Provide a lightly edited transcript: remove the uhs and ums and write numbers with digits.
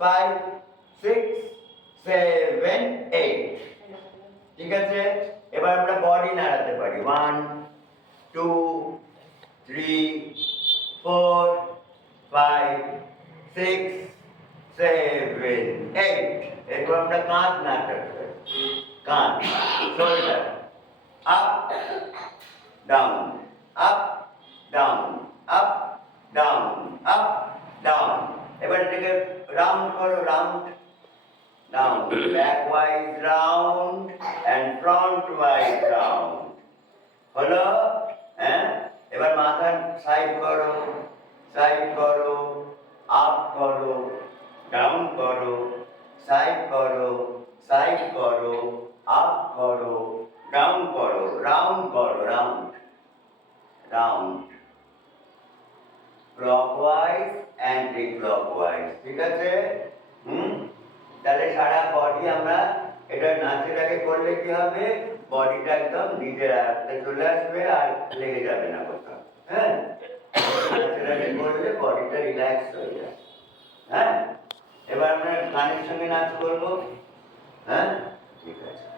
5 6 7 8 ঠিক আছে এবার আমরা বডি নাড়াতে পারি 1 2 3 4 5 6 7 8 এরপর আমরা কাঁধ নাড়াতে পারি কাঁধ shoulder up down up down up down up down এবার এটাকে রাউন্ড করো round down backwise round and frontwise round হলো হ্যাঁ এবার মাথা সাইড করো আপ করো ডাউন করো সাইড করো আপ করো ডাউন করো রাউন্ড clockwise anti-clockwise ঠিক আছে তাহলে সারা বডি আমরা এটা নাচেটাকে করলে কি হবে বডিটা একদম নিজের আয়ত্তে চলে আসবে আর লেগে যাবে না কোথাও হ্যাঁ নাচেটাকে করলে বডিটা রিল্যাক্স হয়ে যাবে হ্যাঁ এবার আমরা গানের সঙ্গে নাচ করবো হ্যাঁ ঠিক আছে